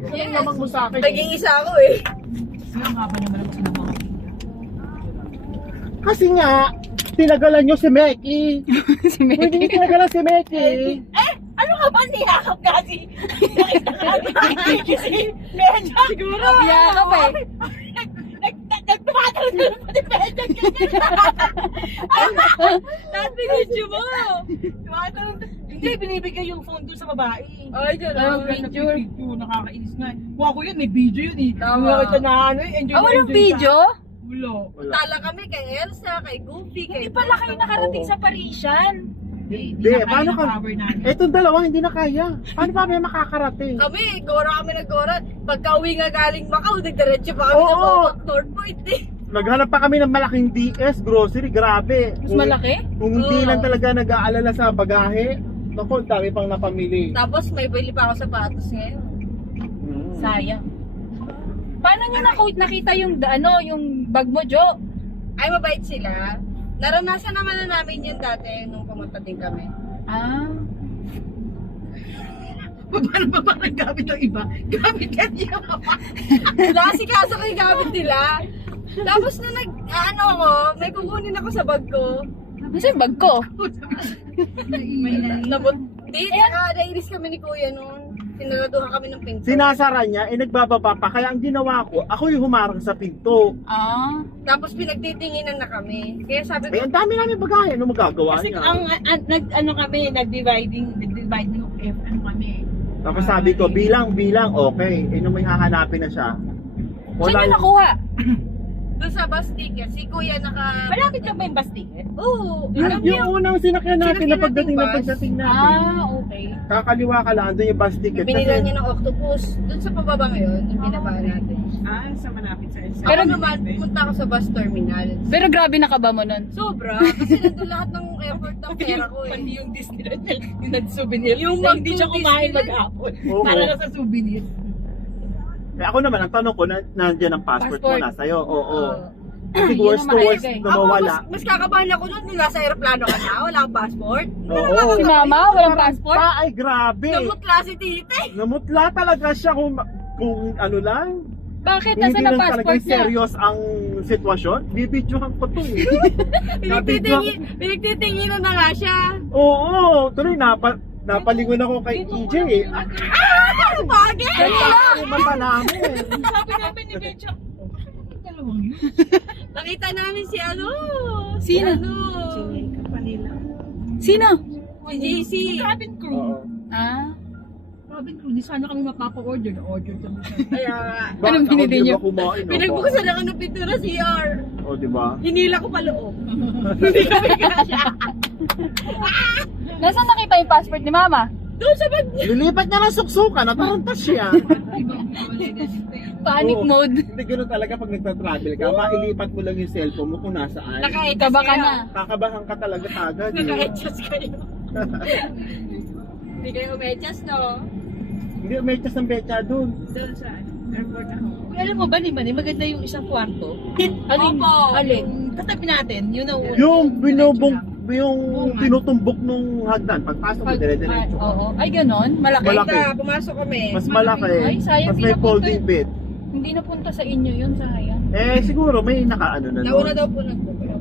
Yes. Lamang mo sa akin. Naging isa ako eh. Kaya nga ba naman ako sinamang? Kasi nga, tinagalan nyo si Meki. Si Meki. Hindi tinagalan si Meki. Ano ka ba niyakap kasi? Nakita ka namin kasi medyo. Siguro. Yakap eh. Nagtumatalo na pati medyo. Tapos binidyo mo. Tumatalo. Hindi, binibigay yung phone dun sa babae. Ay, gano'n. Picture. Nakakainis nga. Kuha ko yun, may video yun eh. Tama. Nakita na ano eh. Enjoy na Walang enjoy video? ka. Wala. Tala kami kay Elsa, kay Goofy, kay... Hindi pala kayo nakarating sa Parisian. Hindi, paano ka? Etong dalawa hindi na kaya. Paano pa may makakarating? Kami, kami nag-gora. Pagka-uwi nga galing Macau, nagdiretso pa kami sa Oo. North Point eh. Naghanap pa kami ng malaking DS grocery, grabe. Mas malaki? Kung hindi Oo. lang talaga nag-aalala sa bagahe, naku, dami pang napamili. Tapos may bili pa ako sapatos ngayon. Sayang. Paano nyo nakita yung yung bag mo, Jo? Ay, mabait sila. Naranasan naman na namin yun dati nung pumunta din kami. Ah. Paano ba parang gamit ng iba? Gamit ka niya. Lasi kaso ko yung gamit nila. Tapos na ako, may kukunin ako sa bag ko. Ano yung bag ko? Nabuti, nainis kami ni Kuya noon. Sinaraduhan kami ng pinto. Sinasara niya, nagbababa pa. Kaya ang ginawa ko, ako yung humarang sa pinto. Ah. Tapos pinagtitinginan na kami. Kaya sabi ko, Eh, ang dami namin bagahe. Ano magagawa Kasi niya? nag-dividing of F, ano kami. Tapos sabi ko, bilang, okay. Eh, nung may hahanapin na siya. Saan nyo nakuha? doon sa bus ticket, si Kuya Malapit lang ba yung bus ticket? Oo, Yung unang sinakyan natin na pagdating natin. Ah, okay. Kakaliwa ka lang, andun yung bus ticket. binila niya ng octopus. Doon sa pababa ngayon, yung binabaan natin. Sa malapit sa LC. Pero naman, pumunta ako sa bus terminal. Pero grabe nakaba mo nun. Sobra, kasi nandun lahat ng effort ng pera ko eh. Pandi yung Disneyland, yung nag-souvenir. Yung Na hindi siya mag-Disneyland. kumain maghapon. Oo. Para lang sa souvenir. Eh, ako naman, ang tanong ko, nandiyan ang passport mo Passport. na sa'yo. Oo. Kasi Yun worst ang to worst mahalaga eh. na Ako, mawala. mas kakabahan ako nun, nasa aeroplano ka na, wala akong passport. Oo. Si Mama, walang passport? Ay, grabe. Namutla si Tite. Namutla talaga siya kung ano lang. Bakit? Hindi Nasaan ang lang passport talagang niya? serious ang sitwasyon. Bibidyohan ko to eh. Pinagtitinginan na nga siya. Oo, tuloy napalingon ako kay EJ eh. Pagi! Ang mata namin. Sabi namin ni Bencha, dalawang yun. Nakita namin si ano? Sino? Sino? Si JC. Cabin crew. Oo. Ah. Cabin crew, di sana kami mapapa-order. Na-order kami sa Kaya, Anong binili niyo? pinagbuksan ako ng pintura CR. O, di ba? Hinila ko pa loob. Hindi kami kasya. Nasaan nakita yung passport ni Mama? Doon sa bag niya. Lilipat niya ng suksukan at tarantas siya. Panic Oo. mode. Hindi gano'n talaga pag nagta-travel ka. Mailipat mo lang yung cellphone mo kung nasaan. Naka-adjust Kaba ka kayo. na. Kakabahan ka talaga agad. Eh. Naka-adjust kayo. Hindi kayo umedjas, no? Hindi, may tiyas ng becha doon. Doon sa airport ako. Uy, alam mo, bali-bali, maganda yung isang kwarto. Alin? Opo. Alin? Katabi natin, yun ang Yung binubong, Diretso yung tinutumbok nung hagdan. Pagpasok mo, dire-diretso. Oo. Ay, ganon? Malaki? Malaki. Pumasok kami. Mas malaki. Ay, sayang, Mas di may napunta folding eh. bed. Hindi napunta sa inyo yun, sayang. Eh, siguro may nakaano na Nauna doon. daw po nagbubulo.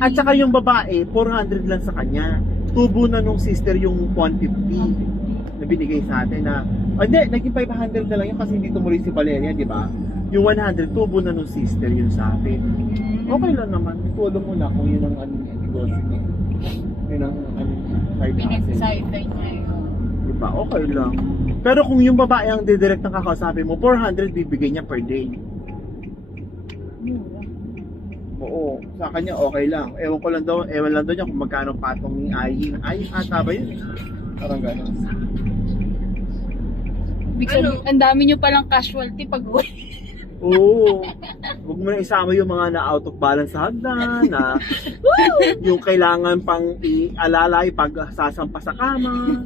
At saka yung babae, 400 lang sa kanya. Tubo na nung sister yung 150 na binigay sa atin na, hindi, naging 500 na lang yun kasi hindi tumuloy si Valeria, di ba? Yung 100, tubo na nung sister yun sa atin. Okay lang naman, tulong mo na kung yun ang ano, negosyo niya. Yun ang ano, side hustle. Pinag-sideline niya eh. Di ba? Okay lang. Pero kung yung babae ang didirect ng kakausapin mo, 400 bibigay niya per day. Oo, sa kanya okay lang. Ewan lang daw niya kung magkano patong ni Ayin. Ayin ata ba yun? Parang gano'n. Ibig Ano? sabihin, ang dami nyo palang casualty pag uwi. Oo. Huwag mo na isama yung mga na out of balance sa hagdan, na yung kailangan pang ialalay pag sasampa sa kama.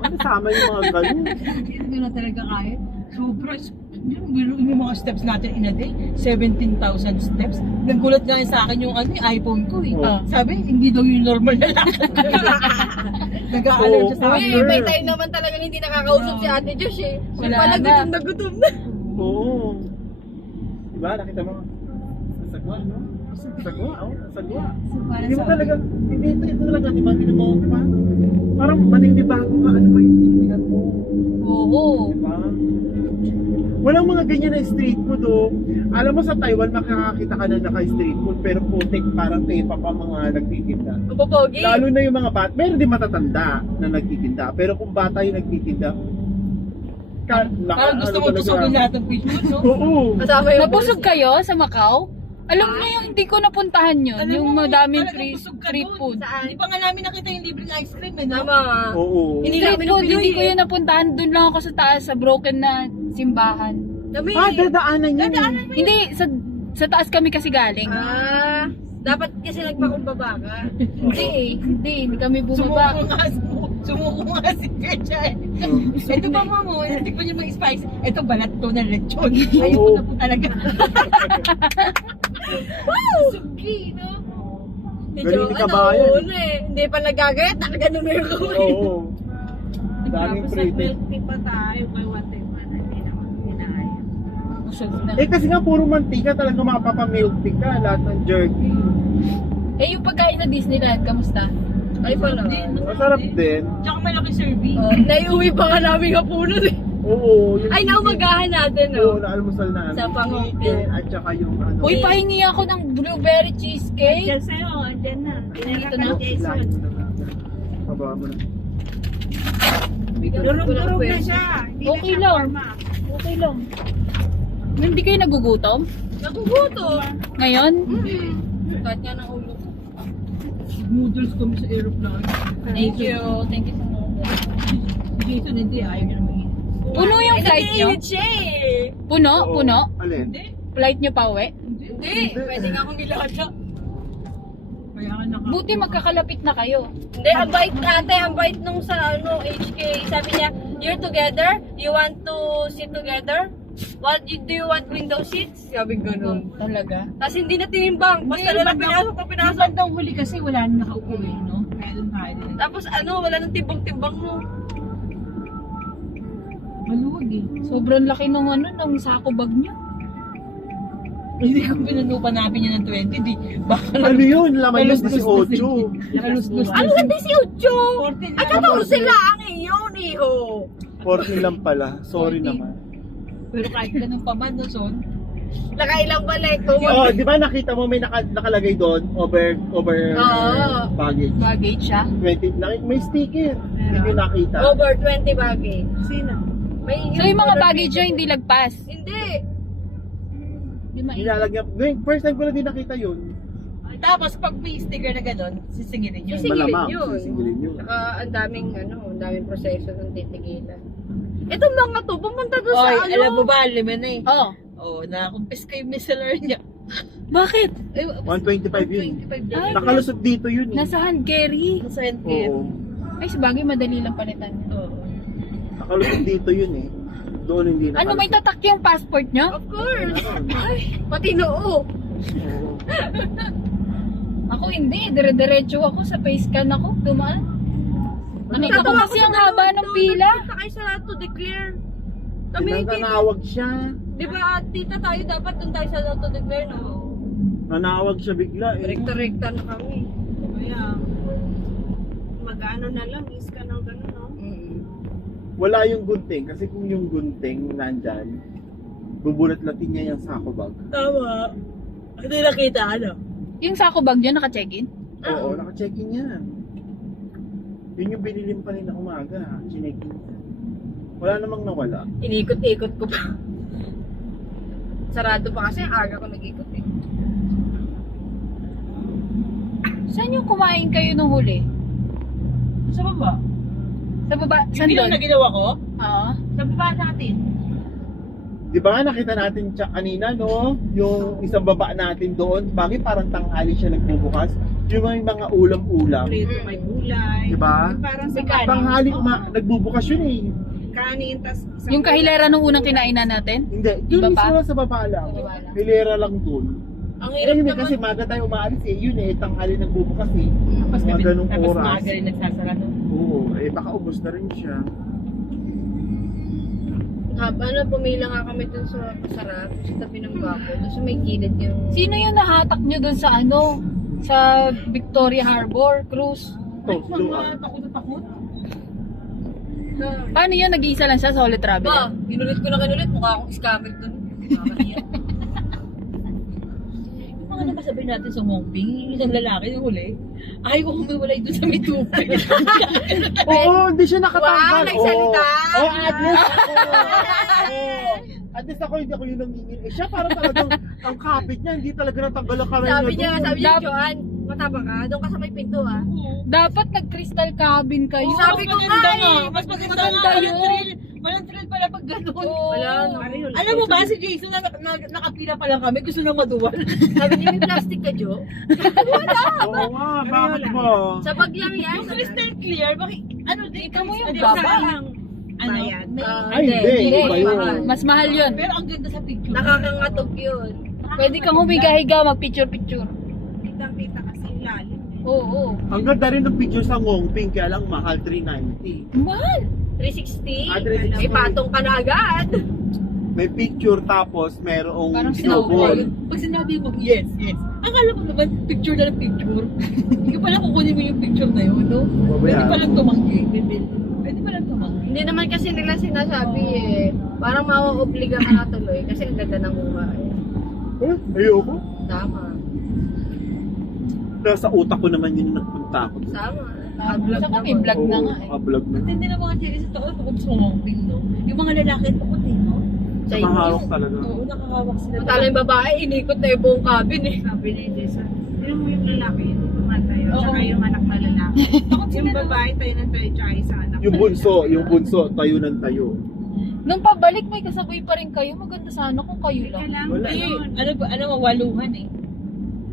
Ano sama yung mga gano'n? Hindi na talaga kaya. Sobra. Yung mga steps natin in a day, 17,000 steps. Nagulat nga sa akin yung iPhone ko eh. Oh. Sabi, hindi daw yung normal na lakad. Nag-aalala siya sa Oo. akin. Uy, may time naman talagang hindi nakakausap si Ate Josh eh. Siya Wala pala na. gutom na gutom na. Oo. Diba? Nakita mo? Sagwa, no? Sagwa, oh. Sagwa. Hindi mo talaga, ito talaga, di ba? Hindi mo pa. Parang maninibago ka, ano ba yung tingnan mo? Oo. Diba? Walang mga ganyan na street food, oh. Alam mo sa Taiwan, makakakita ka na naka-street food, pero putik, parang tepa pa mga nagtitinda. Ang popogi. Lalo na yung mga bata, meron din matatanda na nagtitinda, pero kung bata yung nagtitinda, Parang gusto mo tusugin lahat ng fish food, no? Oo. Kasama yung Nabusog kayo sa Macau? Alam niyo yung hindi ko napuntahan yun, Alam yung mo, madaming talagang busog ka street dun. food. Saan? Di ba nga namin nakita yung libreng ice cream, eh, no? Tama. Oo. Hindi Street namin food, napili hindi ko eh. yun napuntahan. Doon lang ako sa taas, sa broken na simbahan. Dami. Dadaanan yun. Hindi, sa taas kami kasi galing. Dapat kasi nagpakumbaba ka. Hindi kami bumaba. Sumuko nga si Kecha, eh. Ito pa mo, tikman niyo mga spice. Ito balat to na lechon. Ayoko na po talaga. Sugi, no? Galing ni Kabayan. Ano eh. Hindi pa nagagayat, nakaganon na yung kamay. Oo. Daming pretty. tea pa tayo, may wate pa na hindi naman pinaya. Busog na. Eh kasi nga puro mantika talaga mapapamilk tea ka, lahat ng jerky. Eh yung pagkain sa Disneyland, kamusta? Ay pala. Masarap din. Tsaka malaki serving. Naiuwi pa nga namin kapunan eh. Oo. Ay, naumagahan natin, Oo, no? na-almusal na. Sa Pangongpin. At saka yung ano. Uy, pahingi ako ng blueberry cheesecake. sa'yo, andyan na. Dito na. Lahat mo na. Pababa mo na. Durog-durog na siya. Okay lang. Okay lang. Hindi kayo nagugutom? Naguguto. Ngayon? Kahit nga ng ulo. Noodles kami sa aeroplane. Thank you. Thank you so much. Si Jason hindi, ayaw niya naman yun. Puno yung flight nyo? Nag-iinit siya eh. Puno? Oo. Puno? Alin? Hindi. Flight nyo pa uwi? Hindi, pwede nga akong ilada. Kaya ka naka... Buti magkakalapit na kayo. Hindi, ang bait ate, ang bait nung sa HK. Sabi niya, you're together? You want to sit together? Do you want window seats? Sabi ganun. Talaga? Tapos hindi na tinimbang. Basta na lang pinasok na Yung pinasok. bandang huli kasi wala na nakaupo eh, no? Kaya doon tayo din. Tapos wala nang timbang-timbang mo. Maluwag eh. Sobrang laki nung nung sako bag nyo. Hindi ko pinunupan namin yan ng 20, di. Baka Ano yun? Laman yung Nalus-lus 18. Nalus-lus Ano na hindi si Ucho? 14 Ay, 14 lang iyon, iho. 14 lang pala. Sorry 14. naman. Pero kahit ganun pa man, no, son? Nakailang balik. Oh, di ba nakita mo may nakalagay doon over Oo. baggage. Baggage siya. 20 may sticker. Hindi ko nakita. Over 20 baggage. Sino? May So yung mga baggage nyo hindi lagpas. Hindi. Di ma- Nilalagyan. First time ko na din nakita yun. Tapos pag may sticker na gano'n, sisingilin yun. Sisingilin Malamang. yun. Sisingilin yun. Saka ang daming proseso ng titigilan. Itong mga to, pumunta doon sa Oy, alam mo ba, lima na eh. Oh. Oo, nakakumpis kayo yung micellar niya. Bakit? 125 yun. 25 Ay, Nakalusot dito yun. Nasa hand carry. Sa NPF. Oo. Ay, sabagay madali lang palitan. Oo. Nakalusot dito yun eh. Doon hindi nakalusot. Ano, may tatak yung passport nyo? Of course. Pati noo. Oo. Ako hindi, dire-diretso ako sa face scan ako, dumaan. Nakita ko kasi ang haba ng pila. Nagpunta kayo sa to declare. Kami, Nanawag siya. di ba, tita tayo dapat doon tayo sa to declare, no? Nanawag siya bigla eh. Rekta-rekta na kami. Kaya, mag-ano na lang, iska ng gano'n, no? Wala yung gunting. Kasi kung yung gunting nandyan, bubulat-latin niya yung sako bag. Tama. Hindi nakita, ano? Yung sako bag nyo, naka-check-in? Oo, naka-check-in yan. Yun yung binili mo kanina umaga. Chinekin niya. Wala namang nawala. Inikot-ikot ko pa. Sarado pa kasi, aga ko nag-ikot eh. Saan yung kumain kayo nung huli? Sa baba. Sa baba? Yung Saan bilang doon? na ginawa ko, Oo. sa baba natin. Di ba nakita natin siya kanina, no? Yung isang baba natin doon. Bakit parang tanghali siya nagbubukas? Yung mga ulam-ulam. Prito may gulay. Diba? Yung parang sa May Tanghali nagbubukas yun eh. kanin, tas isang Yung kahilera nung unang kinainan natin? Hindi, doon Iba pa? mismo lang sa baba lang. Sa baba lang. Hilera lang doon. Ang Eh hirap yun eh, naman. kasi maga tayo umaalis eh. Yun eh, tanghali nagbubukas eh. Tapos Mga ganung tapos oras. maaga rin nagsasara, no? Oo, eh baka ubos na rin siya. Pumila nga kami dun sa Sarap, sa tabi ng Baco. Doon sa may gilid yung... Sino yung nahatak nyo dun sa ano? Sa Victoria Harbor Cruise? Ito, Mga takot na takot. Paano yun? Nag-iisa lang siya solo travel? Ba, kinulit ko na kinulit. Mukha akong scammer dun. Nakakahiya. Yung mga napasabi natin sa Mongping, isang lalaki yung huli. Ayaw ko humiwalay doon sa may tubig. Oo, hindi siya nakatanggal. Wow, nagsalita. Oo, at least ako. Oo. At least ako, hindi ako yung nangingin. Eh, siya parang talagang, ang kapit niya, hindi talaga natanggal ang kamay Sabi niya, Dap- Joan, matapang ka. Doon ka sa may pinto ah. Dapat nag-crystal cabin kayo. Sabi ko nga eh. Mas maganda Maganda nga. yun. Walang thrill pala pag gano'n. Wala, no. Alam mo ba, si Jason, nakapila pa lang kami, gusto nang maduwan. Sabi niya, may plastic ka, Jo. Oo nga, bakit ba? Sa bag lang yan. Yung crystal clear, bakit, ano din, Ikaw mo yung ano, baba. ano, Ay, hindi, iba yun. mahal. Mas mahal yun. pero ang ganda sa picture. Nakakangatog yun. Pwede kang humiga-higa, mag-picture-picture. Kitang-kita kasi yung lalim. Oo. Ang ganda rin ng picture sa Ngongping, kaya lang mahal 390. Mahal. 360. Ah, 360. May patong ka na agad. May picture tapos merong Parang snowball. Pag sinabi mo, yes. Akala ko naman, picture na ng picture. Hindi ko pala kukunin mo yung picture na yun, no? Pwede palang tumanggi. Pwede palang tumanggi. Hindi naman kasi nila sinasabi eh. Parang mauobliga ka na tuloy kasi ang ganda ng mukha eh. Ayoko. Tama. Nasa utak ko naman yun nagpunta ako. Sama. Saka may vlog na nga eh. Vlog na. At hindi na mga Jerry sa taon, tukod sa Hongping, no? Yung mga lalaki tukod eh, no? Nakahawak talaga. Oo, nakahawak sila. Matala yung babae, inikot na yung buong cabin eh. Sabi ni Jason, yun mo yung lalaki, tumatayo. Oo. Tsaka yung anak na lalaki. Takot Yung sila. babae, tayo ng tayo, tsaka yung sa anak Yung na bunso, tayo ng tayo. Nung pabalik, may kasabay pa rin kayo. Maganda sana kung kayo lalaki. lang. Kailangan Wala. pa yun. Ano, mawaluhan eh.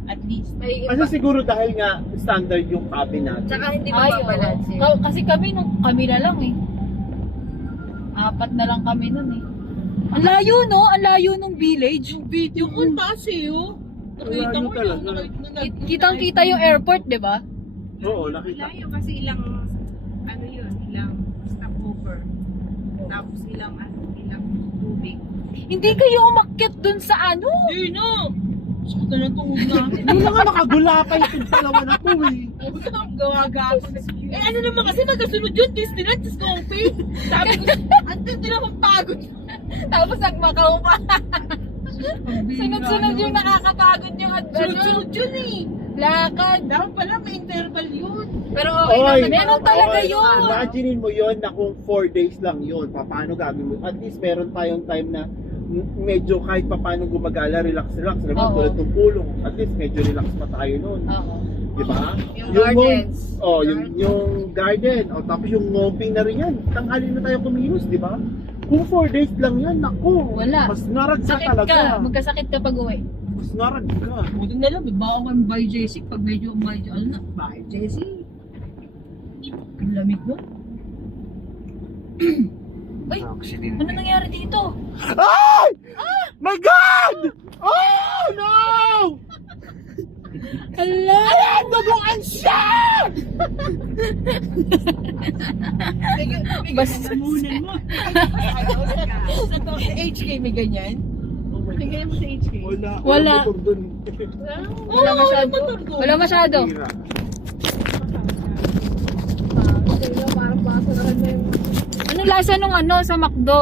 At least. May Kasi siguro dahil nga standard yung cabin natin. Tsaka hindi Ay, mapabalance eh. kasi kami na lang eh. 4 na lang kami nun eh. Ang layo no? Ang layo nung village. Yung video ko, taas eh, oh. Nakita Wala ko talaga. yung Kitang-kita yung airport, di ba? Oo, nakita. Layo kasi ilang, ano yun, ilang stopover. Tapos ilang tubig. Hindi kayo umakyat dun sa ano? Hindi no! Sakit na lang tuhod namin. Yung mga nakagulapay itong dalawa na to eh. Gawa-gawa. Eh ano naman kasi magkasunod yun, Disneyland, sa Hongping. Sabi ko, ang tindi naman pagod. Tapos nagmakaw pa. Sunod-sunod yung nakakapagod yung Sunod-sunod yun eh. lakad. Dapat pala may interval yun. Pero okay Oy, naman. meron talaga oy, yun. Imaginein mo yun na kung 4 days lang yun, paano gagawin mo? At least meron tayong time na medyo kahit paano gumagala, relax. Alam mo, Oo. tulad ng pulong. At least medyo relax pa tayo nun. Oo. Di ba? Yung gardens. Yung garden. O, tapos yung ngoping na rin yan. Tanghali na tayo kumilos, di ba? Kung 4 days lang yan, naku. Wala. Mas narag ka Sakit talaga. ka. Magkasakit ka pag uwi. Mas narag ka. Buti na lang, baka ko yung by Jessic pag medyo ano na, by Jessic. Ang lamig mo. Uy, ano nangyari dito? Ay! My God! Oh, no! Hala! Naguan siya! Bas Lamunan mo. Sa to, sa HK may ganyan. Tingnan mo sa HK. Wala. Wala. motor dun. Wala masyado. Wala masyado. Tira. Parang baso naman na yung... Anong lasa nung ano sa McDo?